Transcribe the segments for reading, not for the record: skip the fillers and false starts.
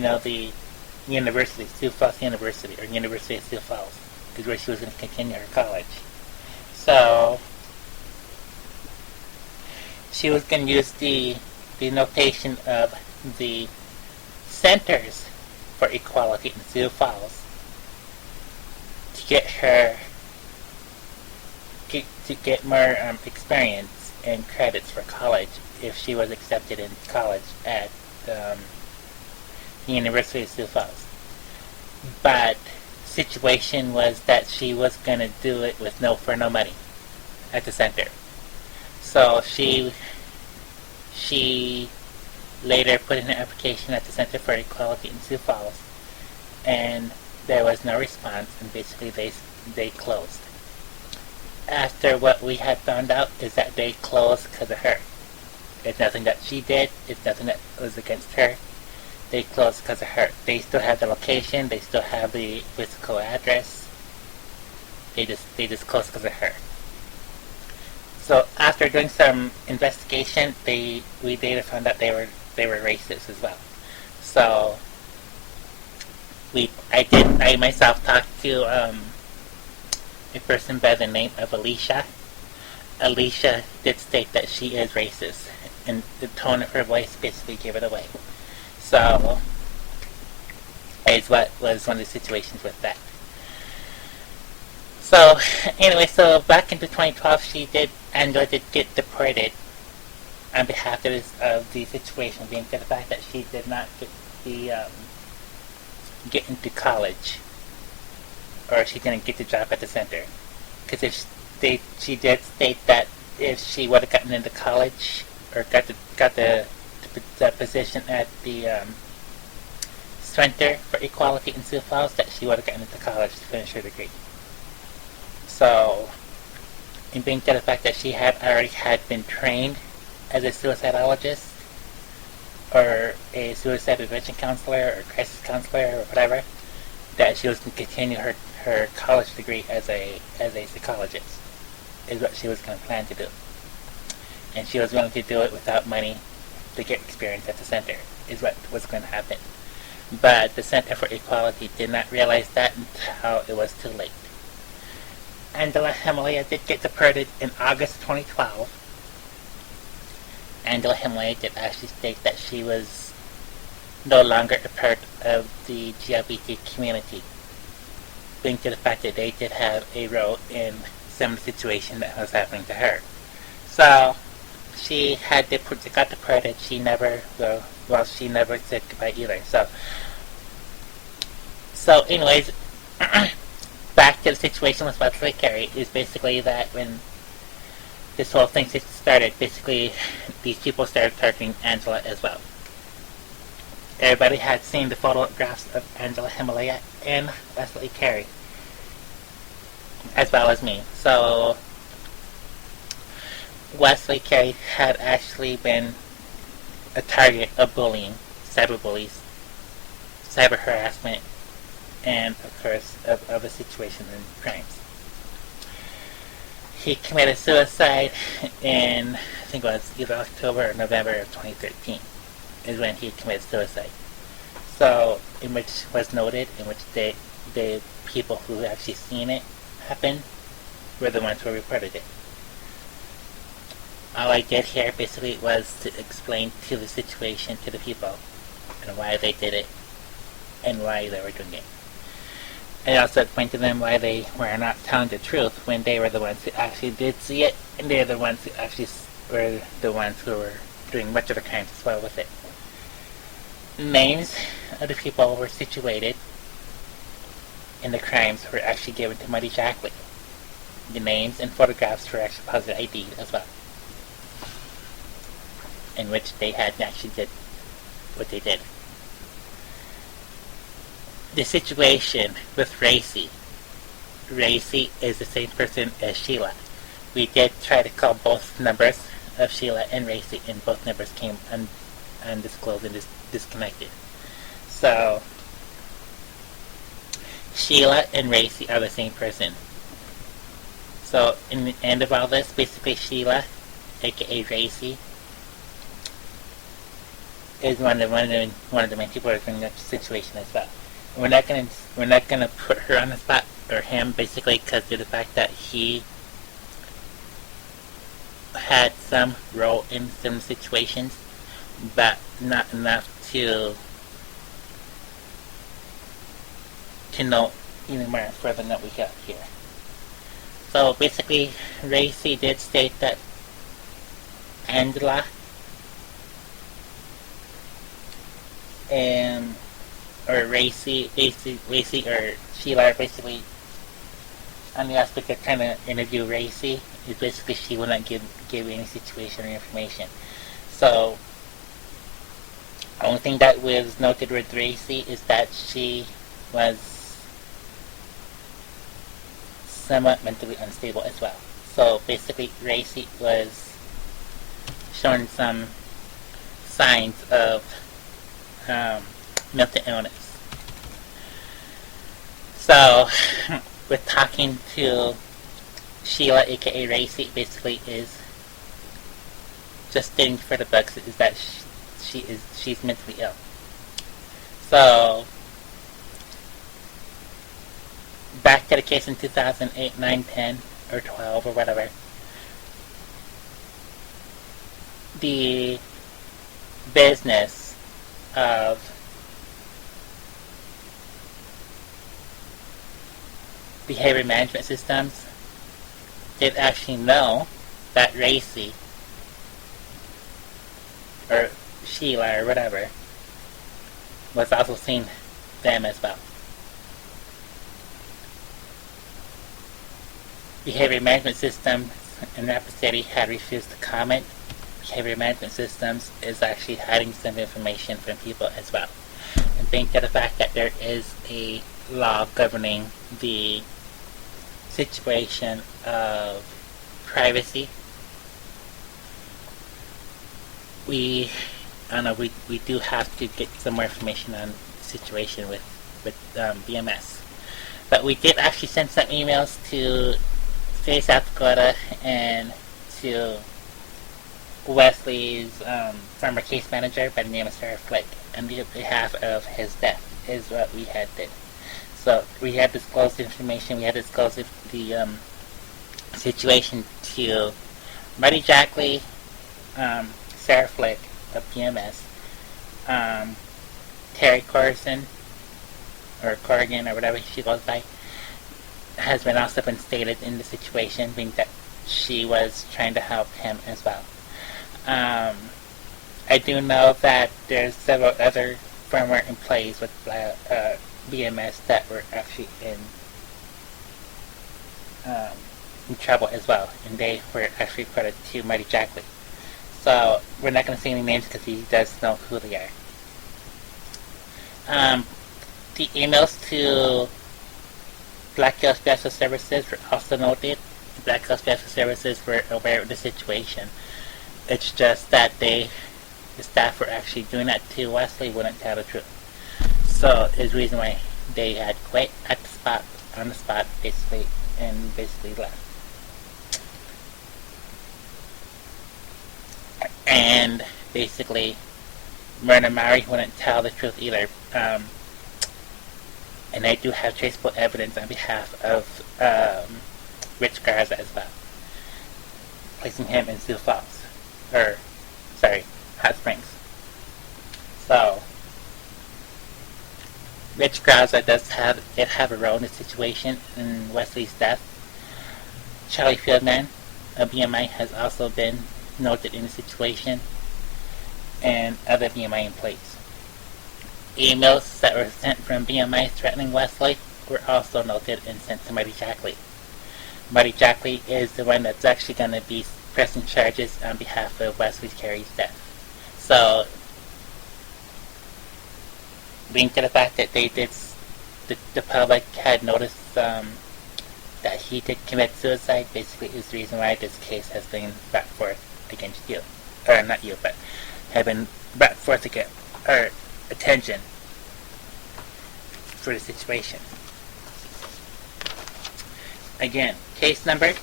the university, Sioux Falls University, or University of Sioux Falls, is where she was going to continue her college. So she was going to use the notation of the Centers for Equality in Sioux Falls to get more experience and credits for college if she was accepted in college at the University of Sioux Falls. But situation was that she was going to do it with for no money at the center. So she later put in an application at the Center for Equality in Sioux Falls, and there was no response, and basically they closed. After what we had found out is that they closed because of her. It's nothing that she did. It's nothing that was against her. They closed because of her. They still have the location. They still have the physical address. They just closed because of her. So after doing some investigation, we later found out they were racist as well. So I myself talked to a person by the name of Alicia. Alicia did state that she is racist, and the tone of her voice basically gave it away. So, is what was one of the situations with that. So, anyway, back into 2012, Angela did get deported on behalf of the situation, being the fact that she did not get into college, or she didn't get the job at the center. Because she did state that if she would have gotten into college, or got the position at the Center for Equality in Sioux Falls, that she would have gotten into college to finish her degree. So, in being to the fact that she already had been trained as a suicidologist, or a suicide prevention counselor, or crisis counselor, or whatever, that she was going to continue her college degree as a psychologist, is what she was going to plan to do. And she was willing to do it without money to get experience at the center, is what was going to happen. But the Center for Equality did not realize that until it was too late. Angela Himalaya did get deported in August 2012. Angela Himalaya did actually state that she was no longer a part of the LGBT community, being to the fact that they did have a role in some situation that was happening to her. So she got deported. She never said goodbye either. So anyways, back to the situation with Wesley Carey is basically that when this whole thing started, basically these people started targeting Angela as well. Everybody had seen the photographs of Angela Himalaya and Wesley Carey, as well as me. So Wesley Carey had actually been a target of bullying, cyberbullies, cyber harassment, and of course of a situation in crimes. He committed suicide in, I think it was either October or November of 2013 is when he committed suicide. So, in which was noted, in which the people who actually seen it happen were the ones who reported it. All I did here basically was to explain to the situation to the people and why they did it and why they were doing it. I also explained to them why they were not telling the truth when they were the ones who actually did see it, and they're the ones who actually were the ones who were doing much of the crimes as well with it. Names of the people were situated in the crimes were actually given to Muddy Jackley. The names and photographs were actually positive ID as well, in which they had actually did what they did. The situation with Racy is the same person as Sheila. We did try to call both numbers of Sheila and Racy, and both numbers came undisclosed and disconnected. So Sheila and Racy are the same person. So in the end of all this, basically Sheila, aka Racy, is one of the main people who are bringing up the situation as well. We're not gonna put her on the spot, or him, basically, because of the fact that he had some role in some situations, but not enough to know any more further than what we got here. So basically, Racy did state that Angela or Racy or Sheila basically, on the aspect of trying to interview Racy, is basically she will not give any situation or information. So, the only thing that was noted with Racy is that she was somewhat mentally unstable as well. So basically, Racy was showing some signs of mental illness. So, with talking to Sheila, aka Racy, basically is just stating for the books is that she's mentally ill. So, back to the case in 2008, 9, 10, or 12, or whatever. The business of behavior management systems did actually know that Racy, or Sheila, or whatever, was also seeing them as well. Behavior management systems in Rapid City had refused to comment. Behavior management systems is actually hiding some information from people as well. And think that the fact that there is a law governing the situation of privacy, we do have to get some more information on the situation with BMS. But we did actually send some emails to State of South Dakota and to Wesley's former case manager by the name of Sarah Flick on behalf of his death, is what we had did. So we had disclosed information, we had disclosed the situation to Marty Jackley, Sarah Flick of PMS, Terry Corson, or Corrigan, or whatever she goes by, has been also been stated in the situation, being that she was trying to help him as well. I do know that there's several other firmware employees with BMS that were actually in trouble as well, and they were actually reported to Marty Jackley. So we're not going to say any names because he does know who they are. The emails to Black Hills Special Services were also noted. Black Hills Special Services were aware of the situation. It's just that the staff were actually doing that to Wesley wouldn't tell the truth. So is the reason why they had quit at the spot, on the spot, basically left. And basically, Myrna Murray wouldn't tell the truth either. And I do have traceable evidence on behalf of Rich Garza as well, placing him in Sioux Falls, Hot Springs. So, Rich Garza did have a role in the situation in Wesley's death. Charlie Fieldman of BMI has also been noted in the situation, and other BMI employees. Emails that were sent from BMI threatening Wesley were also noted and sent to Marty Jackley. Marty Jackley is the one that's actually going to be pressing charges on behalf of Wesley Carey's death. So, being to the fact that the public had noticed that he did commit suicide, basically is the reason why this case has been brought forth against you. Or not you, but have been brought forth again, or attention for the situation. Again, case number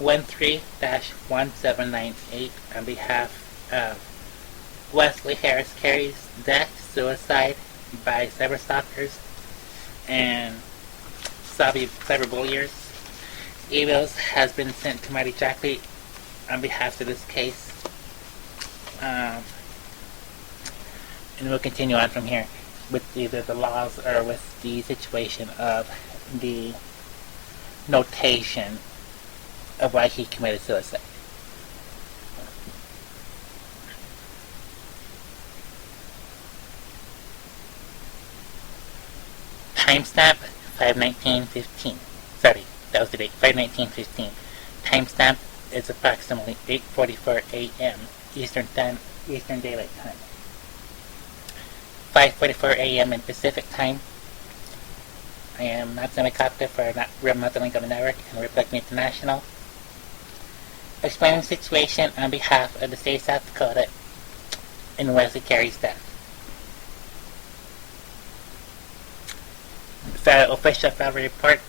13-1798 on behalf of Wesley Harris Carey's death, suicide by cyberstalkers and cyberbulliers. Emails has been sent to Mighty Jackley on behalf of this case. And we'll continue on from here with either the laws or with the situation of the notation of why he committed suicide. Timestamp 5:19:15. Sorry, that was the date. 5:19:15. Timestamp is approximately 8:44 a.m. Eastern Daylight Time. 5:44 a.m. in Pacific Time. I am not Semicopter for Multilingual Network and Republic International. Explaining the situation on behalf of the state of South Dakota in Wesley Carey's death. The official federal report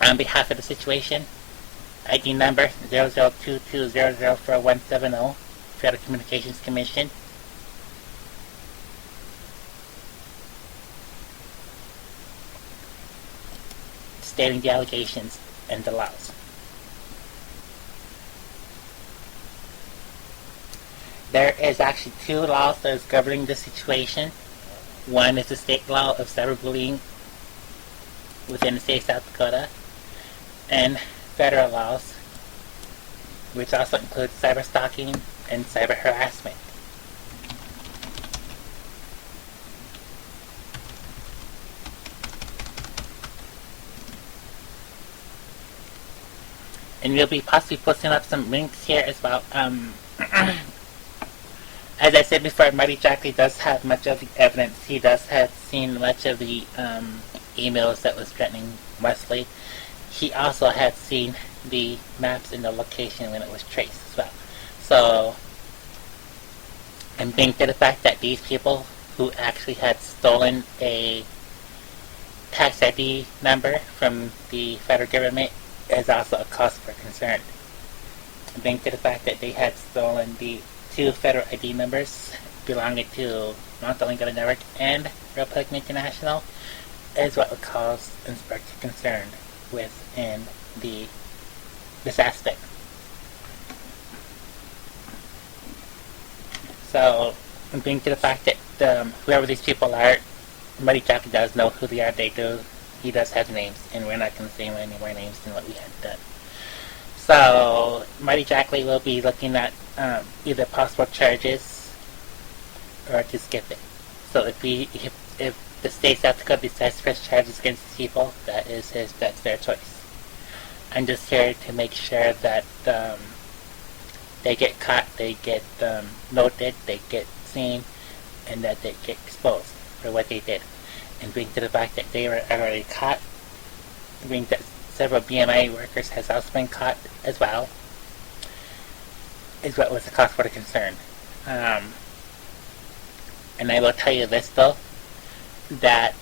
on behalf of the situation. ID number 0022004170, Federal Communications Commission. Stating the allegations and the laws. There is actually two laws that is governing the situation. One is the state law of cyberbullying within the state of South Dakota, and federal laws, which also include cyberstalking and cyber harassment. And we'll be possibly posting up some links here as well. As I said before, Mighty Jackley does have much of the evidence. He does have seen much of the emails that was threatening Wesley. He also had seen the maps and the location when it was traced as well. So, and being to the fact that these people who actually had stolen a tax ID number from the federal government is also a cause for concern. Being to the fact that they had stolen the two federal ID numbers belonging to Multilingual Network and Republic International is what would cause and spark concern within this aspect. So, being to the fact that whoever these people are, Mighty Jackley does know who they are. He does have names, and we're not going to say any more names than what we had done. So, Mighty Jackley will be looking at either possible charges or to skip it. So if the state of South Dakota decides to press charges against people, that's their choice. I'm just here to make sure that they get caught, they get noted, they get seen, and that they get exposed for what they did. And being to the fact that they were already caught, being that several BMI workers has also been caught as well, is what was the cause for the concern. And I will tell you this though, that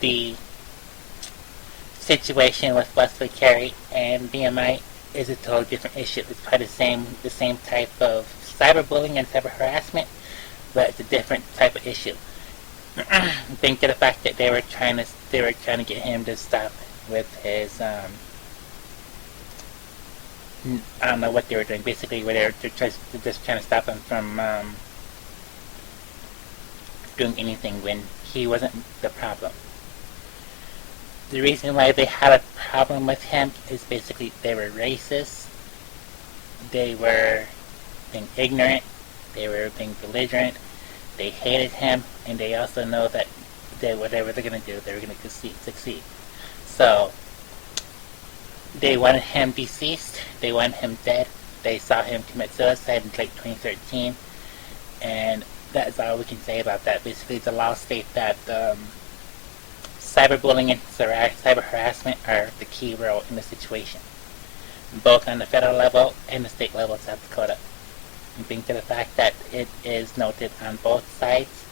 the situation with Wesley Carey and BMI is a totally different issue. It's probably the same type of cyberbullying and cyber harassment, but it's a different type of issue. Think to the fact that they were trying to get him to stop with his I don't know what they were doing. Basically, they're just trying to stop him from doing anything when he wasn't the problem. The reason why they had a problem with him is basically they were racist, they were being ignorant, they were being belligerent, they hated him, and they also know that whatever they're going to do, they were going to succeed. So, they wanted him deceased, they wanted him dead, they saw him commit suicide in late 2013, and that's all we can say about that. Basically, the law states that cyberbullying and cyber harassment are the key role in the situation, both on the federal level and the state level of South Dakota. And being to the fact that it is noted on both sides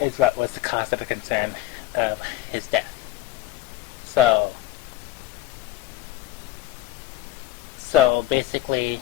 is what was the cause of the concern of his death. So basically,